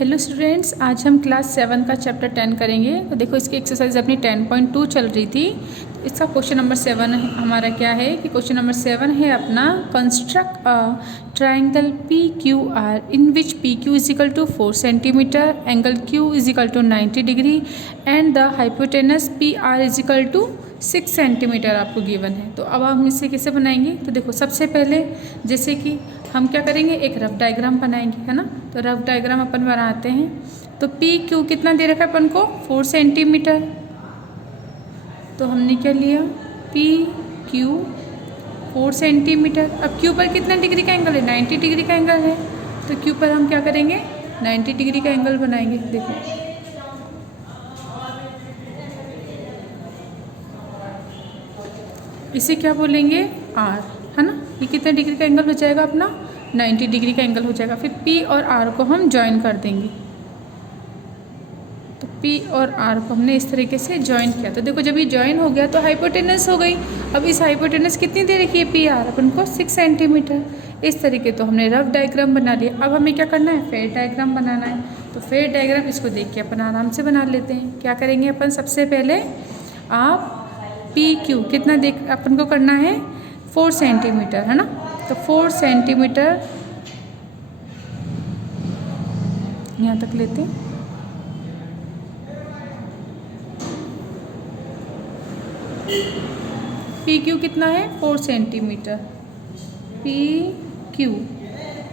Hello students, आज हम class 7 का चैप्टर 10 करेंगे। तो देखो इसकी एक्सरसाइज अपनी 10.2 चल रही थी। इसका क्वेश्चन नंबर 7 हमारा क्या है कि क्वेश्चन नंबर 7 है अपना construct a triangle P Q R in which P Q is equal to 4 centimetre, angle Q is equal to 90 degree and the hypotenuse P R is equal to 6 centimetre आपको given है। तो अब हम इसे कैसे बनाएंगे? तो देखो सबसे पहले जैसे कि हम क्या करेंगे, एक रफ डायग्राम बनाएंगे, है ना। तो रफ डायग्राम अपन बनाते हैं। तो पी क्यू कितना दे रखा है अपन को? 4 सेंटीमीटर। तो हमने क्या लिया, पी क्यू 4 सेंटीमीटर। अब क्यू पर कितना डिग्री का एंगल है? 90 डिग्री का एंगल है। तो क्यू पर हम क्या करेंगे, 90 डिग्री का एंगल बनाएंगे। देखो इसे क्या बोलेंगे, आर, है ना। ये कितने डिग्री का एंगल हो जाएगा अपना? 90 डिग्री का एंगल हो जाएगा। फिर पी और आर को हम ज्वाइन कर देंगे। तो पी और आर को हमने इस तरीके से ज्वाइन किया। तो देखो जब ये ज्वाइन हो गया तो हाइपोटेनस हो गई। अब इस हाइपोटेनस कितनी दे रखी है पी आर अपन को? 6 सेंटीमीटर। इस तरीके तो हमने रफ डायग्राम बना लिया। अब हमें क्या करना है, फेयर डायग्राम बनाना है। तो फेयर डायग्राम इसको देख के अपन आराम से बना लेते हैं। क्या करेंगे अपन, सबसे पहले आप पी क्यू कितना देख अपन को करना है, 4 सेंटीमीटर, है ना। तो 4 सेंटीमीटर यहाँ तक लेते हैं। पी क्यू कितना है? 4 सेंटीमीटर। P Q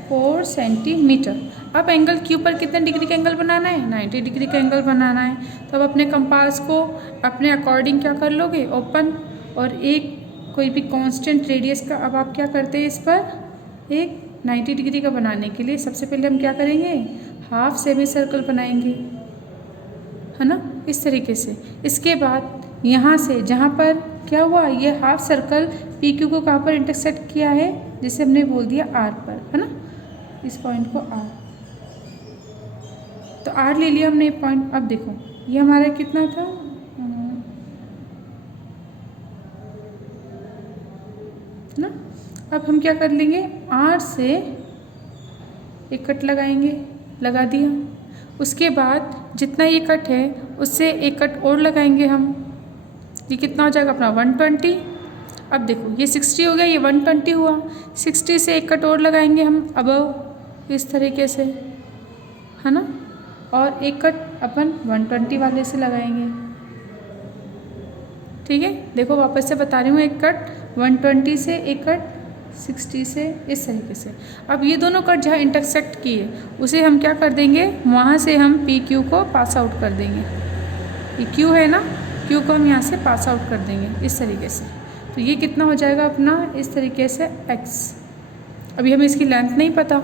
4 centimetre. अब एंगल क्यू पर कितने डिग्री का एंगल बनाना है? 90 डिग्री का एंगल बनाना है। तो अब अपने कंपास को अपने अकॉर्डिंग क्या कर लोगे, ओपन, और एक कोई भी कांस्टेंट रेडियस का अब आप क्या करते हैं, इस पर एक 90 डिग्री का बनाने के लिए सबसे पहले हम क्या करेंगे, हाफ सेमी सर्कल बनाएंगे, है ना, इस तरीके से। इसके बाद यहाँ से जहाँ पर क्या हुआ, ये हाफ सर्कल पी क्यू को कहाँ पर इंटरसेक्ट किया है, जिसे हमने बोल दिया आर पर, है ना, इस पॉइंट को आर। तो आर ले लिया हमने पॉइंट। अब देखो ये हमारा कितना था, ना। अब हम क्या कर लेंगे, आर से एक कट लगाएंगे, लगा दिया। उसके बाद जितना ये कट है उससे एक कट और लगाएंगे हम। ये कितना हो जाएगा अपना 120। अब देखो ये 60 हो गया, ये 120 हुआ। 60 से एक कट और लगाएंगे हम अबव, इस तरीके से, है ना। और एक कट अपन 120 वाले से लगाएंगे, ठीक है। देखो वापस से बता रही हूँ, एक कट 120 से, एक कट 60 से, इस तरीके से। अब ये दोनों कट जहाँ इंटरसेक्ट किए उसे हम क्या कर देंगे, वहाँ से हम पी क्यू को पास आउट कर देंगे। ये क्यू है ना, क्यू को हम यहाँ से पास आउट कर देंगे इस तरीके से। तो ये कितना हो जाएगा अपना, इस तरीके से एक्स। अभी हमें इसकी लेंथ नहीं पता,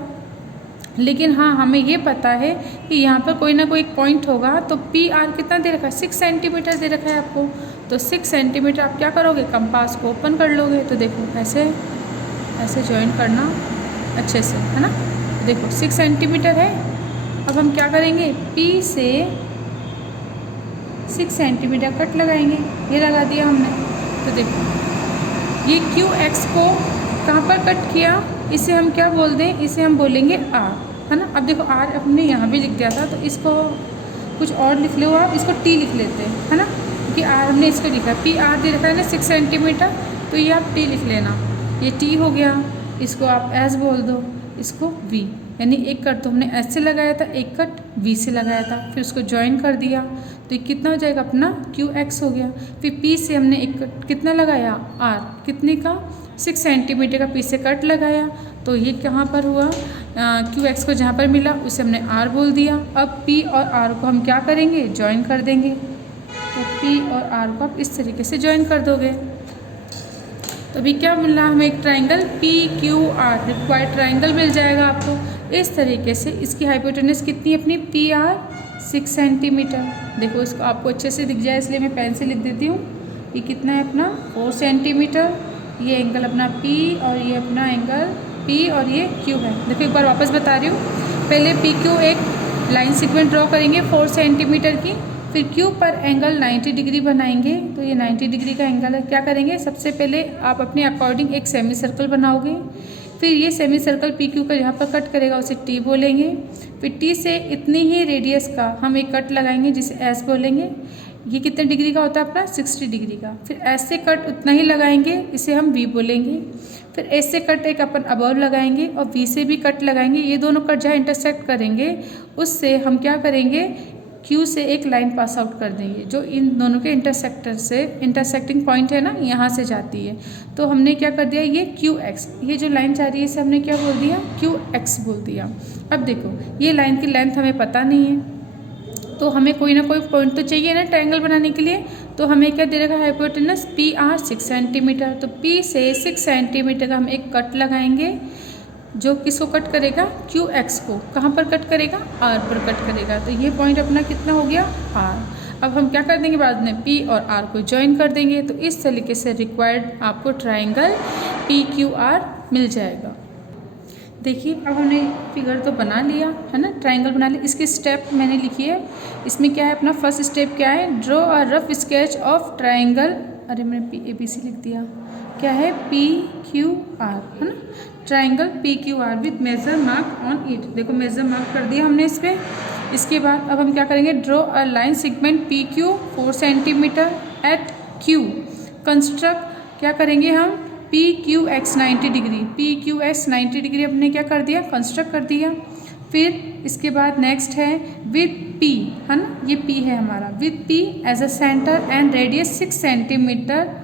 लेकिन हाँ हमें ये पता है कि यहाँ पर कोई ना कोई एक पॉइंट होगा। तो पी आर कितना दे रखा है, 6 सेंटीमीटर दे रखा है आपको। तो 6 सेंटीमीटर आप क्या करोगे, कंपास को ओपन कर लोगे। तो देखो ऐसे ऐसे ज्वाइन करना अच्छे से, है ना। देखो 6 सेंटीमीटर है। अब हम क्या करेंगे, पी से 6 सेंटीमीटर कट लगाएंगे। ये लगा दिया हमने। तो देखो ये क्यू एक्स को कहाँ पर कट किया, इसे हम क्या बोल दें, इसे हम बोलेंगे आर, है ना। अब देखो आर हमने यहाँ भी लिख दिया था, तो इसको कुछ और लिख लो आप, इसको टी लिख लेते हैं, है ना, क्योंकि आर हमने इसको लिखा, पी आर दे रखा है ना 6 सेंटीमीटर, तो ये आप टी लिख लेना। ये टी हो गया, इसको आप एस बोल दो, इसको वी, यानी एक कट तो हमने एस से लगाया था, एक कट वी से लगाया था, फिर उसको ज्वाइन कर दिया। तो ये कितना हो जाएगा अपना, क्यू एक्स हो गया। फिर पी से हमने एक कट कितना लगाया, आर, कितने का, 6 सेंटीमीटर का पी से कट लगाया। तो ये कहाँ पर हुआ, क्यू एक्स को जहाँ पर मिला उसे हमने आर बोल दिया। अब पी और आर को हम क्या करेंगे, ज्वाइन कर देंगे। तो पी और आर को आप इस तरीके से ज्वाइन कर दोगे। तो अभी क्या मिल रहा है हमें, एक triangle P Q R, required triangle मिल जाएगा आपको इस तरीके से। इसकी हाइपोटेनस कितनी है अपनी, पी आर 6 सेंटीमीटर। देखो इसको आपको अच्छे से दिख जाए इसलिए मैं पेन से लिख देती हूँ। ये कितना है अपना 4 सेंटीमीटर। ये एंगल अपना पी और ये अपना एंगल पी और ये क्यू है। देखो एक बार वापस बता रही हूँ, पहले पी क्यू एक लाइन सीक्वेंस ड्रॉ करेंगे 4 सेंटीमीटर की, फिर क्यू पर एंगल 90 डिग्री बनाएंगे। तो ये 90 डिग्री का एंगल है। क्या करेंगे, सबसे पहले आप अपने अकॉर्डिंग एक सेमी सर्कल बनाओगे। फिर ये सेमी सर्कल पी क्यू का जहाँ पर कट करेगा उसे टी बोलेंगे। फिर टी से इतनी ही रेडियस का हम एक कट लगाएंगे जिसे एस बोलेंगे। ये कितने डिग्री का होता है अपना 60 डिग्री का। फिर एस से कट उतना ही लगाएंगे, इसे हम वी बोलेंगे। फिर एस से कट एक अपन अबव लगाएंगे और वी से भी कट लगाएंगे। ये दोनों कट जहाँ इंटरसेक्ट करेंगे उससे हम क्या करेंगे, क्यू से एक लाइन पास आउट कर देंगे जो इन दोनों के इंटरसेक्टर से इंटरसेक्टिंग पॉइंट है ना, यहाँ से जाती है। तो हमने क्या कर दिया, ये क्यू एक्स, ये जो लाइन जा रही है इसे हमने क्या बोल दिया, क्यू एक्स बोल दिया। अब देखो ये लाइन की लेंथ हमें पता नहीं है, तो हमें कोई ना कोई पॉइंट तो चाहिए ना ट्रायंगल बनाने के लिए। तो हमें क्या दे रखा है, हाइपोटेनस पी आर 6 सेंटीमीटर। तो पी से 6 सेंटीमीटर का हम एक कट लगाएंगे जो किसको कट करेगा, क्यू एक्स को। कहाँ पर कट करेगा, आर पर कट करेगा। तो ये पॉइंट अपना कितना हो गया, आर। अब हम क्या कर देंगे बाद में, पी और आर को ज्वाइन कर देंगे। तो इस तरीके से रिक्वायर्ड आपको ट्रायंगल पी क्यू आर मिल जाएगा। देखिए अब हमने फिगर तो बना लिया है ना, ट्रायंगल बना लिया। इसकी स्टेप मैंने लिखी है, इसमें क्या है अपना फर्स्ट स्टेप क्या है, draw a rough sketch of triangle. अरे मैंने पी ए बी सी लिख दिया, क्या है पी क्यू आर है ना, triangle P Q R with measure mark on it. देखो मेजर मार्क कर दिया हमने इस पर। इसके बाद अब हम क्या करेंगे, draw a line segment P Q 4 centimetre at Q. Construct क्या करेंगे हम, P Q X 90 degree, P Q X 90 degree अपने क्या कर दिया, कंस्ट्रक्ट कर दिया। फिर इसके बाद नेक्स्ट है विथ पी है ना, ये पी है हमारा, with P as a centre and radius 6 centimetre.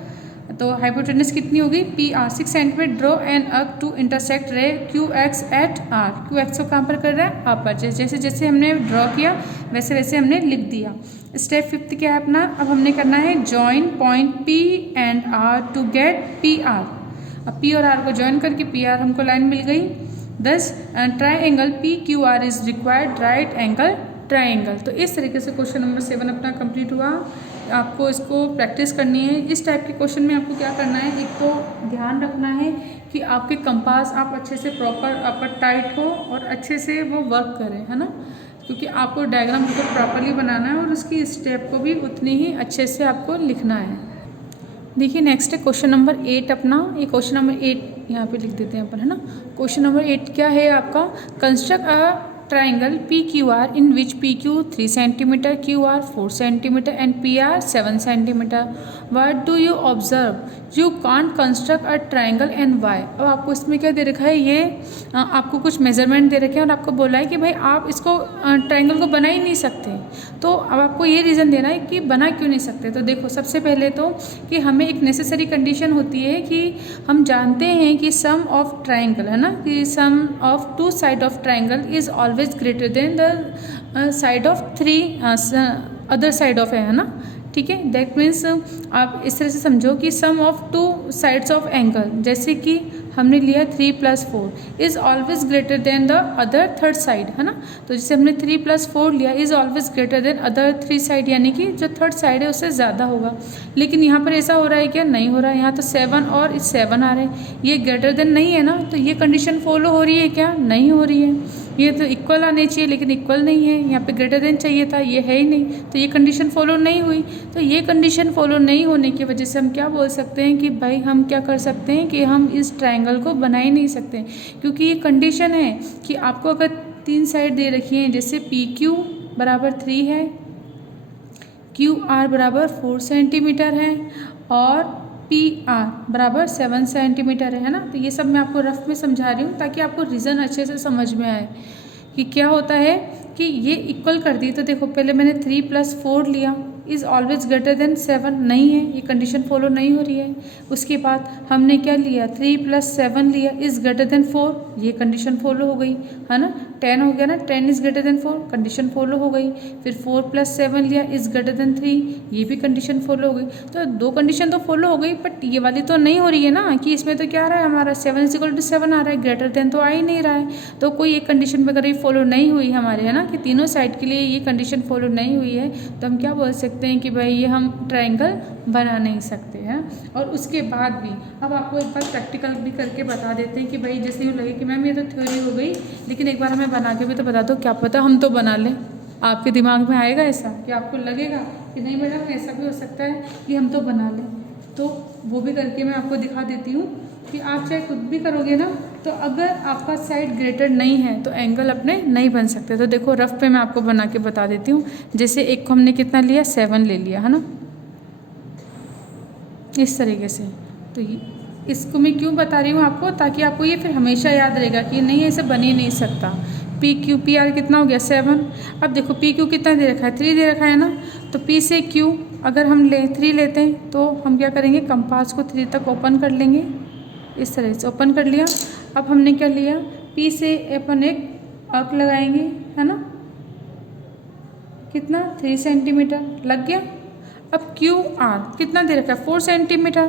तो हाइपोटेनस कितनी होगी, P R 6 centimetre. Draw an arc to intersect ray Q X at R. Q X को कहाँ पर कर रहा है, आप पर। जैसे जैसे हमने ड्रॉ किया वैसे वैसे हमने लिख दिया। स्टेप 5 क्या है अपना, अब हमने करना है join point P and R to get P R. अब पी और आर को ज्वाइन करके पी आर हमको लाइन मिल गई। Thus triangle P Q R is required right angle triangle. तो इस तरीके से क्वेश्चन नंबर 7 अपना कंप्लीट हुआ। आपको इसको प्रैक्टिस करनी है। इस टाइप के क्वेश्चन में आपको क्या करना है, एक तो ध्यान रखना है कि आपके कंपास आप अच्छे से प्रॉपर टाइट हो और अच्छे से वो वर्क करें, है ना, क्योंकि आपको डायग्राम बिल्कुल प्रॉपरली बनाना है और उसकी स्टेप को भी उतनी ही अच्छे से आपको लिखना है। देखिए नेक्स्ट है क्वेश्चन नंबर 8 अपना। ये क्वेश्चन नंबर 8 यहाँ पे लिख देते हैं अपन, है ना। क्वेश्चन नंबर 8 क्या है आपका, construct a triangle P Q R in which P Q 3 centimetre, Q R 4 centimetre and P R 7 centimetre. What do you observe, you can't construct a triangle and why. अब आपको इसमें क्या दे रखा है, ये आपको कुछ मेजरमेंट दे रखे हैं और आपको बोला है कि भाई आप इसको ट्राइंगल को बना ही नहीं सकते। तो अब आपको ये रीज़न देना है कि बना क्यों नहीं सकते। तो देखो सबसे पहले तो कि हमें एक नेसेसरी कंडीशन होती है कि हम जानते हैं कि सम ऑफ ट्राइंगल, है ना, कि sum of 2 side of triangle is always greater than the side of 3 other side of है ना। ठीक है, दैट मीन्स आप इस तरह से समझो कि sum of 2 sides of angle, जैसे कि हमने लिया 3 + 4 is always greater than the other third side, है ना। तो जैसे हमने 3 + 4 लिया is always greater then other 3 side, यानी कि जो थर्ड साइड है उससे ज़्यादा होगा। लेकिन यहाँ पर ऐसा हो रहा है क्या, नहीं हो रहा है। यहाँ तो 7 और 7 आ रहे हैं, ये ग्रेटर देन नहीं है ना। तो ये कंडीशन फॉलो हो रही है क्या, नहीं हो रही है। ये तो इक्वल आने चाहिए लेकिन इक्वल नहीं है, यहाँ पे ग्रेटर देन चाहिए था, ये है ही नहीं। तो ये कंडीशन फॉलो नहीं हुई। तो ये कंडीशन फॉलो नहीं होने की वजह से हम क्या बोल सकते हैं कि भाई हम क्या कर सकते हैं कि हम इस ट्रायंगल को बना ही नहीं सकते, क्योंकि ये कंडीशन है कि आपको अगर 3 साइड दे रखी हैं, जैसे पी क्यू बराबर 3 है, क्यू आर बराबर 4 सेंटीमीटर है और पी आर बराबर 7 सेंटीमीटर है ना। तो ये सब मैं आपको रफ में समझा रही हूँ ताकि आपको रीज़न अच्छे से समझ में आए कि क्या होता है कि ये इक्वल कर दी। तो देखो पहले मैंने 3 + 4 लिया इज़ ऑलवेज ग्रेटर देन 7, नहीं है, ये कंडीशन फॉलो नहीं हो रही है। उसके बाद हमने क्या लिया, 3 + 7 लिया इज़ ग्रेटर देन 4, ये कंडीशन फॉलो हो गई, है ना। 10 हो गया ना, 10 is greater than 4, condition follow हो गई। फिर 4 + 7 लिया इज़ ग्रेटर देन 3, ये भी कंडीशन फॉलो हो गई। तो 2 कंडीशन तो फॉलो हो गई, बट ये वाली तो नहीं हो रही है ना, कि इसमें तो क्या आ रहा है हमारा 7 = 7 आ रहा है, ग्रेटर देन तो आ ही नहीं रहा है। तो कोई एक कंडीशन वगैरह ये फॉलो नहीं हुई हमारे, है ना, कि तीनों साइड के लिए ये कंडीशन फॉलो नहीं हुई है। तो हम क्या बोल सकते हैं कि भाई ये हम ट्रायंगल बना नहीं सकते हैं। और उसके बाद भी अब आपको एक बार प्रैक्टिकल भी करके बता देते हैं कि भाई जैसे यूँ लगे कि मैम ये तो थ्योरी हो गई, लेकिन एक बार हमें बना के भी तो बता दो, क्या पता हम तो बना लें। आपके दिमाग में आएगा ऐसा कि आपको लगेगा कि नहीं मैडम ऐसा भी हो सकता है कि हम तो बना लें, तो वो भी करके मैं आपको दिखा देती हूँ कि आप चाहे खुद भी करोगे ना तो अगर आपका साइड ग्रेटर नहीं है तो एंगल अपने नहीं बन सकते। तो देखो रफ पे मैं आपको बना के बता देती हूँ। जैसे एक को हमने कितना लिया, 7 ले लिया है ना, इस तरीके से। तो इसको मैं क्यों बता रही हूँ आपको, ताकि आपको ये फिर हमेशा याद रहेगा कि नहीं ऐसे बन ही नहीं सकता। पी क्यू, पी आर कितना हो गया 7। अब देखो पी क्यू कितना दे रखा है, 3 दे रखा है ना, तो पी से क्यू अगर हम 3 लेते हैं तो हम क्या करेंगे, कंपास को 3 तक ओपन कर लेंगे, इस तरह से ओपन कर लिया। अब हमने क्या लिया, पी से अपन एक आर्क लगाएंगे है ना, कितना 3 सेंटीमीटर लग गया। अब क्यू आर कितना दे रखा है 4 सेंटीमीटर,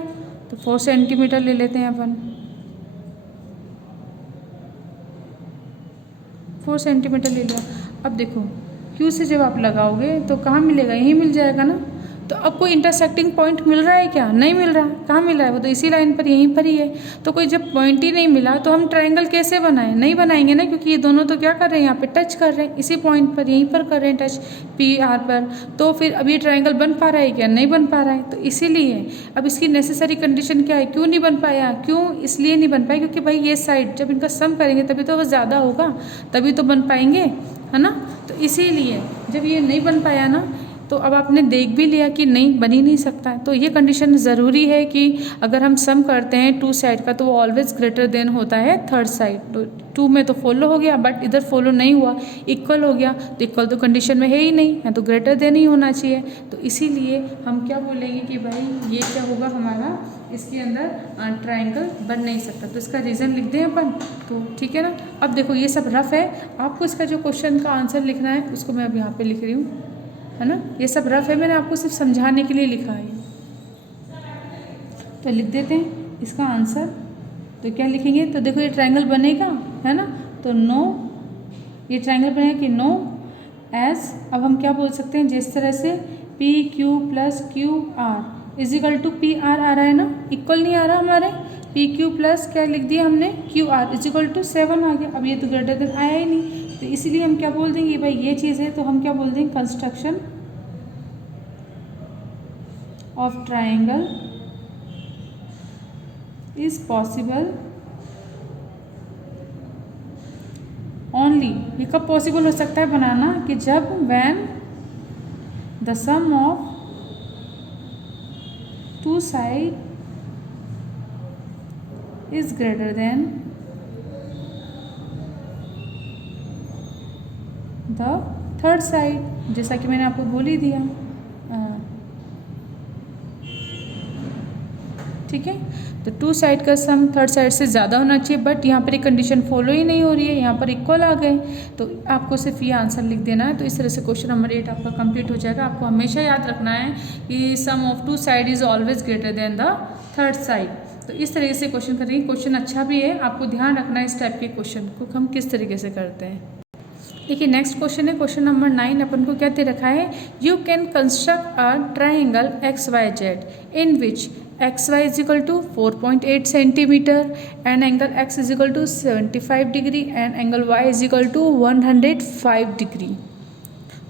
तो 4 सेंटीमीटर ले लेते हैं अपन, 4 सेंटीमीटर ले लिया। अब देखो क्यू से जब आप लगाओगे तो कहाँ मिलेगा, यहीं मिल जाएगा ना। तो अब कोई इंटरसेक्टिंग पॉइंट मिल रहा है क्या, नहीं मिल रहा। कहाँ मिल रहा है, वो तो इसी लाइन पर यहीं पर ही है। तो कोई जब पॉइंट ही नहीं मिला तो हम ट्रायंगल कैसे बनाएं, नहीं बनाएंगे ना, क्योंकि ये दोनों तो क्या कर रहे हैं, यहाँ पे टच कर रहे हैं, इसी पॉइंट पर यहीं पर कर रहे हैं टच, पी आर पर। तो फिर अब ये ट्रायंगल बन पा रहा है क्या, नहीं बन पा रहा है। तो इसीलिए अब इसकी नेसेसरी कंडीशन क्या है, क्यों नहीं बन पाया, क्यों इसलिए नहीं बन पाया क्योंकि भाई ये साइड जब इनका सम करेंगे तभी तो वो ज़्यादा होगा, तभी तो बन पाएंगे है ना। तो इसीलिए जब ये नहीं बन पाया ना, तो अब आपने देख भी लिया कि नहीं बन ही नहीं सकता। तो ये कंडीशन ज़रूरी है कि अगर हम सम करते हैं 2 साइड का तो वो ऑलवेज ग्रेटर देन होता है 3rd साइड। तो 2 में तो फॉलो हो गया, बट इधर फॉलो नहीं हुआ, इक्वल हो गया। तो इक्वल तो कंडीशन में है ही नहीं है, तो ग्रेटर देन ही होना चाहिए। तो इसीलिए हम क्या बोलेंगे कि भाई ये क्या होगा हमारा, इसके अंदर ट्रायंगल बन नहीं सकता। तो इसका रीज़न लिख दें अपन, तो ठीक है ना। अब देखो ये सब रफ है, आपको इसका जो क्वेश्चन का आंसर लिखना है उसको मैं अब यहाँ पे लिख रही हूँ, है ना। ये सब रफ है, मैंने आपको सिर्फ समझाने के लिए लिखा है। तो लिख देते हैं इसका आंसर। तो क्या लिखेंगे, तो देखो ये ट्रायंगल बनेगा है ना, तो नो, ये ट्रायंगल बनेगा कि नो एस। अब हम क्या बोल सकते हैं, जिस तरह से P Q plus Q R equal to P R आ रहा है ना, इक्वल नहीं आ रहा हमारे, पी क्यू प्लस क्या लिख दिया हमने, क्यू आर इजिकल टू 7 आ गया। अब ये तो ग्रेटर देन आया ही नहीं, तो इसीलिए हम क्या बोल देंगे, भाई ये चीज़ है, तो हम क्या बोल देंगे, construction of triangle is possible only. ये कब पॉसिबल हो सकता है बनाना, कि जब when the sum of 2 side is greater than the 3rd side, जैसा कि मैंने आपको बोल ही दिया। ठीक है, तो 2 साइड का सम 3rd साइड से ज़्यादा होना चाहिए, बट यहाँ पर एक कंडीशन फॉलो ही नहीं हो रही है, यहाँ पर इक्वल आ गए। तो आपको सिर्फ ये आंसर लिख देना है। तो इस तरह से क्वेश्चन नंबर 8 आपका कंप्लीट हो जाएगा। आपको हमेशा याद रखना है कि sum of 2 side is always greater than the 3rd side. तो इस तरीके से क्वेश्चन करेंगे। क्वेश्चन अच्छा भी है, आपको ध्यान रखना है इस टाइप के क्वेश्चन को हम किस तरीके से करते हैं। देखिए नेक्स्ट क्वेश्चन है क्वेश्चन नंबर 9। अपन को क्या दे रखा है, you can construct a triangle XYZ in which XY is equal to 4.8 centimetre and angle X is equal to 75 degree and angle Y is equal to 105 degree.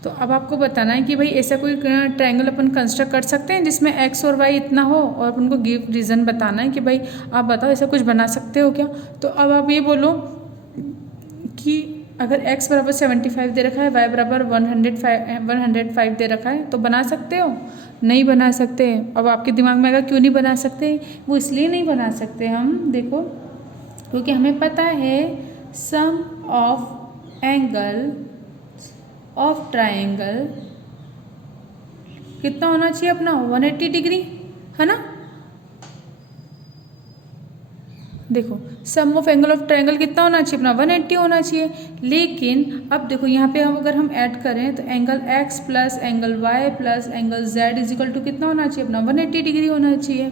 तो अब आपको बताना है कि भाई ऐसा कोई ट्रायंगल अपन कंस्ट्रक्ट कर सकते हैं जिसमें X और Y इतना हो, और अपन को गिव रीज़न बताना है कि भाई आप बताओ ऐसा कुछ बना सकते हो क्या। तो अब आप ये बोलो कि अगर x बराबर 75 दे रखा है, y बराबर 105 दे रखा है, तो बना सकते हो, नहीं बना सकते। अब आपके दिमाग में आएगा क्यों नहीं बना सकते, वो इसलिए नहीं बना सकते हम, देखो क्योंकि हमें पता है सम ऑफ एंगल ऑफ ट्रायंगल कितना होना चाहिए अपना, 180 डिग्री, है ना। देखो सम ऑफ एंगल ऑफ ट्रायंगल कितना होना चाहिए अपना, 180 होना चाहिए। लेकिन अब देखो यहाँ पे हम अगर हम ऐड करें तो angle x plus angle y plus angle z is equal to कितना होना चाहिए अपना, 180 डिग्री होना चाहिए।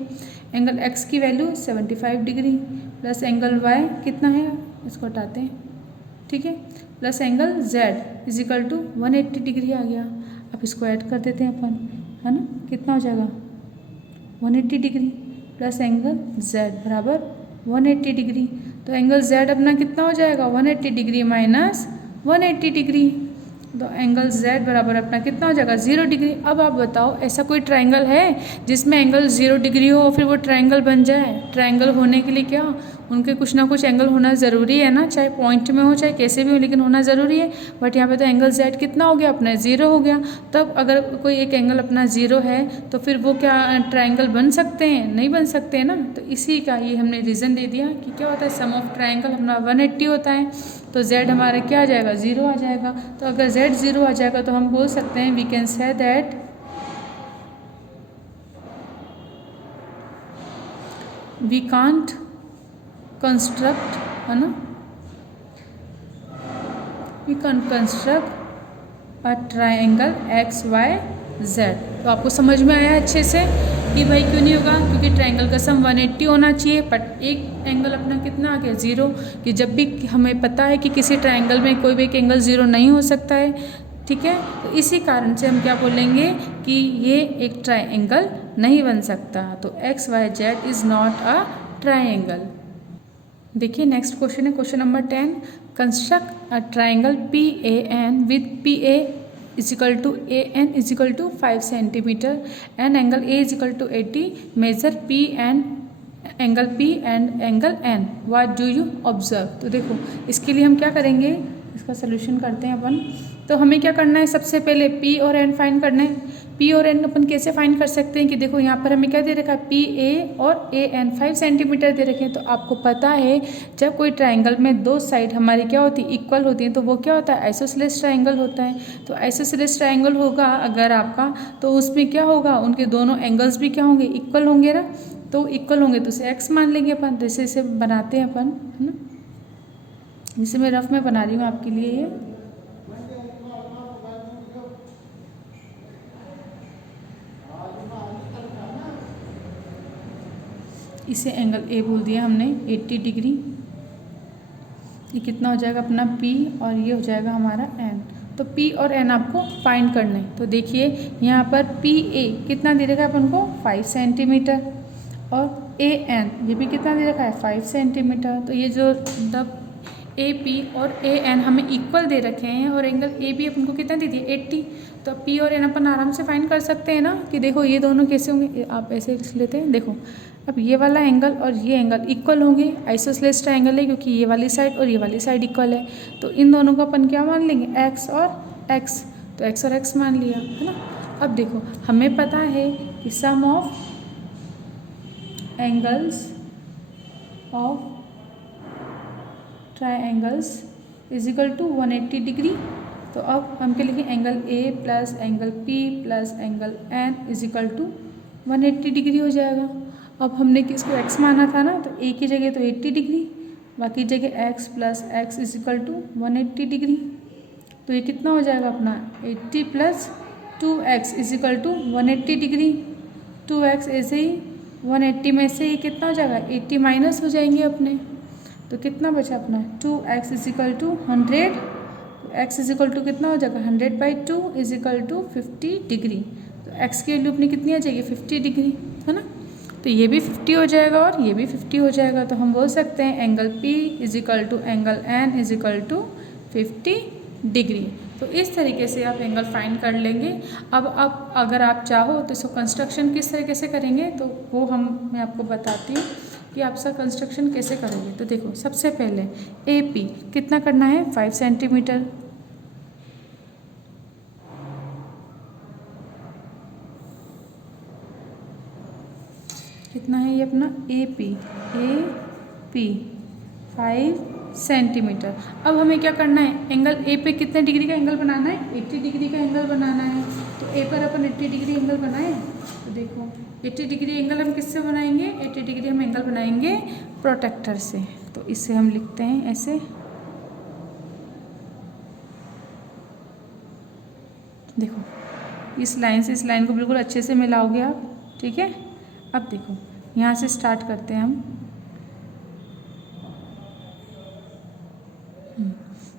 एंगल x की value 75 degree plus angle y कितना है, इसको हटाते हैं, ठीक है, plus angle z is equal to 180 degree आ गया। अब इसको ऐड कर देते हैं अपन, है ना, कितना हो जाएगा 180 डिग्री प्लस एंगल z बराबर 180 डिग्री। तो एंगल z अपना कितना हो जाएगा, 180 डिग्री माइनस 180 डिग्री, तो एंगल z बराबर अपना कितना हो जाएगा 0 डिग्री। अब आप बताओ ऐसा कोई ट्रायंगल है जिसमें एंगल 0 डिग्री हो और फिर वो ट्रायंगल बन जाए। ट्रायंगल होने के लिए क्या उनके कुछ ना कुछ एंगल होना ज़रूरी है ना, चाहे पॉइंट में हो चाहे कैसे भी हो, लेकिन होना ज़रूरी है। बट यहाँ पे तो एंगल जेड कितना हो गया अपना, 0 हो गया। तब अगर कोई एक एंगल अपना 0 है तो फिर वो क्या ट्राइंगल बन सकते हैं, नहीं बन सकते हैं ना। तो इसी का ये हमने रीज़न दे दिया कि क्या होता है, सम ऑफ ट्राइंगल अपना 180 होता है, तो जेड हमारा क्या आ जाएगा, 0 आ जाएगा। तो अगर जेड 0 आ जाएगा तो हम बोल सकते हैं, we can say that we can't construct, है ना, we can construct a triangle X Y Z. तो आपको समझ में आया अच्छे से कि भाई क्यों नहीं होगा, क्योंकि ट्राइंगल का सम 180 होना चाहिए, बट एक एंगल अपना कितना आ गया, 0। कि जब भी हमें पता है कि किसी ट्राइंगल में कोई भी एक एंगल 0 नहीं हो सकता है, ठीक है। तो इसी कारण से हम क्या बोलेंगे कि ये एक ट्राइंगल नहीं बन सकता। तो X Y Z is not a triangle. देखिए नेक्स्ट क्वेश्चन है question number 10। Construct a triangle P A N with P A is equal to A N is equal to 5 centimetre and angle A is equal to 80। Measure P and angle P and angle N, what do you observe. तो देखो इसके लिए हम क्या करेंगे, इसका solution करते हैं अपन। तो हमें क्या करना है, सबसे पहले पी और एन फाइंड करना है। पी और एन अपन कैसे फाइंड कर सकते हैं कि देखो यहाँ पर हमें क्या दे रखा है, पी ए और ए एन 5 सेंटीमीटर दे रखे हैं। तो आपको पता है जब कोई ट्राइंगल में दो साइड हमारी क्या होती है, इक्वल होती है, तो वो क्या होता है, आइसोसेलेस ट्राइंगल होता है। तो आइसोसेलेस ट्राइंगल होगा अगर आपका, तो उसमें क्या होगा, उनके दोनों एंगल्स भी क्या होंगे, इक्वल होंगे ना। तो इक्वल होंगे तो उसे एक्स मान लेंगे अपन। जैसे इसे बनाते हैं अपन, है ना, जिसे मैं रफ में बना रही हूँ आपके लिए ये। इसे एंगल ए बोल दिया हमने 80 डिग्री। ये कितना हो जाएगा अपना P और ये हो जाएगा हमारा N। तो P और N आपको फाइंड करना है। तो देखिए यहाँ पर PA कितना दे रखा है अपन को, 5 सेंटीमीटर, और AN ये भी कितना दे रखा है, 5 सेंटीमीटर। तो ये जो AP और AN हमें इक्वल दे रखे हैं और एंगल AB अपन को कितना दे दिया, 80। तो P और N अपन आराम से फाइंड कर सकते हैं ना, कि देखो ये दोनों कैसे होंगे, आप ऐसे लिख लेते हैं। देखो अब ये वाला एंगल और ये एंगल इक्वल होंगे, आइसोसेलेस ट्राइंगल है क्योंकि ये वाली साइड और ये वाली साइड इक्वल है। तो इन दोनों को अपन क्या मान लेंगे, x और x। तो x और x मान लिया, है ना। अब देखो हमें पता है कि sum of angles of triangles is equal to 180 degree. तो अब हम क्या लिखें, angle A plus angle P plus angle N is equal to 180 degree हो जाएगा। अब हमने किसको x माना था ना, तो A की जगह तो 80 डिग्री, बाकी जगह x plus X is equal to 180 degree. तो ये कितना हो जाएगा अपना, 80 plus 2x is equal to 180 degree. 2x ऐसे ही 180 में से ये कितना हो जाएगा, 80 माइनस हो जाएंगे अपने। तो कितना बचा अपना, 2x is equal to 100। x is equal to कितना हो जाएगा, 100/2 इज इक्वल टू 50 डिग्री। तो x की वैल्यू अपनी कितनी आ जाएगी, 50 डिग्री, है ना। तो ये भी 50 हो जाएगा और ये भी 50 हो जाएगा। तो हम बोल सकते हैं angle P is equal to angle N is equal to 50 degree. तो इस तरीके से आप एंगल फाइंड कर लेंगे। अब अगर आप चाहो तो इसको कंस्ट्रक्शन किस तरीके से करेंगे, तो वो मैं आपको बताती हूँ कि आप इसका कंस्ट्रक्शन कैसे करेंगे। तो देखो सबसे पहले AP कितना करना है, 5 सेंटीमीटर। कितना है ये अपना AP 5 सेंटीमीटर। अब हमें क्या करना है, एंगल A पे कितने डिग्री का एंगल बनाना है, 80 डिग्री का एंगल बनाना है। तो A पर अपन 80 डिग्री एंगल बनाए। तो देखो 80 डिग्री एंगल हम किससे बनाएंगे, 80 डिग्री हम एंगल बनाएंगे प्रोटेक्टर से। तो इसे हम लिखते हैं ऐसे। देखो इस लाइन से इस लाइन को बिल्कुल अच्छे से मिलाओगे आप, ठीक है। अब देखो यहाँ से स्टार्ट करते हैं हम।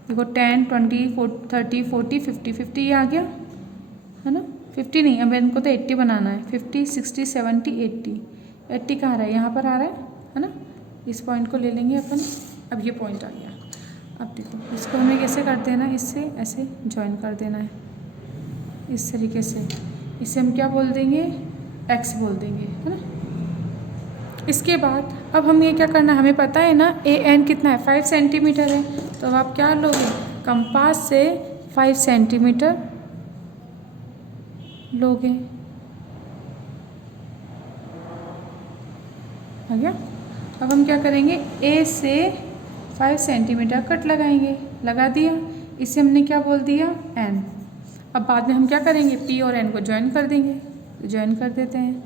देखो 10, 20, 30, 40, 50, 50 ये आ गया, है ना। 50 नहीं, अब इनको तो 80 बनाना है। 50, 60, 70, 80। 80 कहाँ रहा है, यहाँ पर आ रहा है ना। इस पॉइंट को ले लेंगे अपन। अब ये पॉइंट आ गया। अब देखो इसको हमें कैसे कर देना है, इससे ऐसे ज्वाइन कर देना है इस तरीके से। इसे हम क्या बोल देंगे, x बोल देंगे, है ना। इसके बाद अब हमें ये क्या करना है, हमें पता है ना AN कितना है, 5 सेंटीमीटर है। तो अब आप क्या लोगे, कंपास से 5 सेंटीमीटर लोगे। हो गया। अब हम क्या करेंगे, A से 5 सेंटीमीटर कट लगाएंगे, लगा दिया। इसे हमने क्या बोल दिया, N। अब बाद में हम क्या करेंगे, P और N को ज्वाइन कर देंगे। तो ज्वाइन कर देते हैं,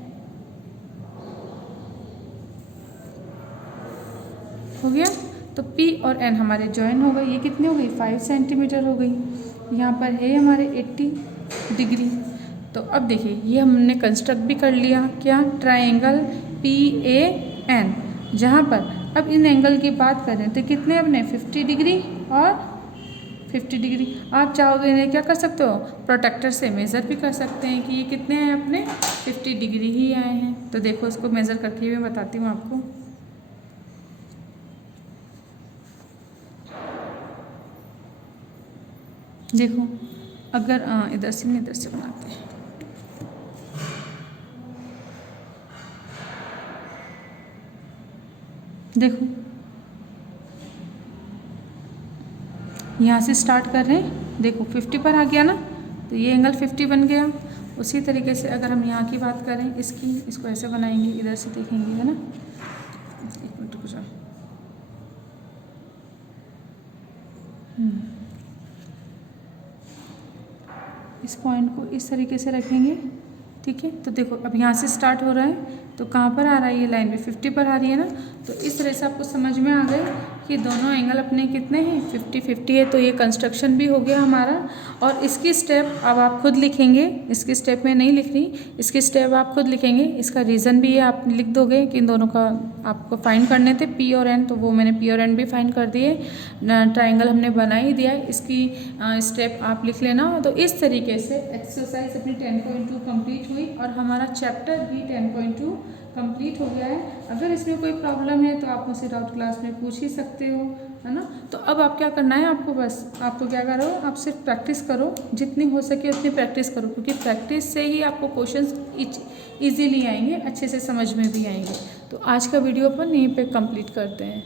हो गया। तो P और N हमारे ज्वाइन हो गए। ये कितनी हो गई, 5 सेंटीमीटर हो गई। यहाँ पर है हमारे 80 डिग्री। तो अब देखिए ये हमने कंस्ट्रक्ट भी कर लिया, क्या, ट्रायंगल PAN, जहाँ पर अब इन एंगल की बात करें तो कितने अपने 50 डिग्री और 50 डिग्री। आप चाहोगे इन्हें क्या कर सकते हो, प्रोटेक्टर से मेज़र भी कर सकते हैं कि ये कितने हैं अपने 50 डिग्री ही आए हैं। तो देखो इसको मेज़र करके मैं बताती हूँ आपको। देखो अगर इधर से नहीं, इधर से बनाते हैं। देखो यहाँ से स्टार्ट कर रहे हैं, देखो 50 पर आ गया ना, तो ये एंगल 50 बन गया। उसी तरीके से अगर हम यहाँ की बात करें इसकी, इसको ऐसे बनाएंगे, इधर से देखेंगे, है ना। एक मिनट रुक जाओ। इस पॉइंट को इस तरीके से रखेंगे, ठीक है। तो देखो अब यहाँ से स्टार्ट हो रहा है, तो कहाँ पर आ रहा है, ये लाइन पे 50 पर आ रही है ना। तो इस तरह से आपको समझ में आ गए कि दोनों एंगल अपने कितने हैं, 50-50 है। तो ये कंस्ट्रक्शन भी हो गया हमारा। और इसकी स्टेप अब आप खुद लिखेंगे, इसकी स्टेप में नहीं लिख रही, इसकी स्टेप आप खुद लिखेंगे। इसका रीज़न भी ये आप लिख दोगे कि इन दोनों का आपको फाइंड करने थे P और N, तो वो मैंने P और N भी फाइंड कर दिए। ट्राइंगल हमने बना ही दिया है, इसकी स्टेप आप लिख लेना। तो इस तरीके से एक्सरसाइज अपनी 10.2 कंप्लीट हुई और हमारा चैप्टर भी 10.2 कंप्लीट हो गया है। अगर इसमें कोई प्रॉब्लम है तो आप मुझसे डाउट क्लास में पूछ ही सकते हो, है ना। तो अब आप क्या करना है, आपको बस आपको क्या करो, आप सिर्फ प्रैक्टिस करो, जितनी हो सके उतनी प्रैक्टिस करो, क्योंकि प्रैक्टिस से ही आपको क्वेश्चंस ईजीली आएंगे, अच्छे से समझ में भी आएंगे। तो आज का वीडियो अपन यहीं पे कंप्लीट करते हैं।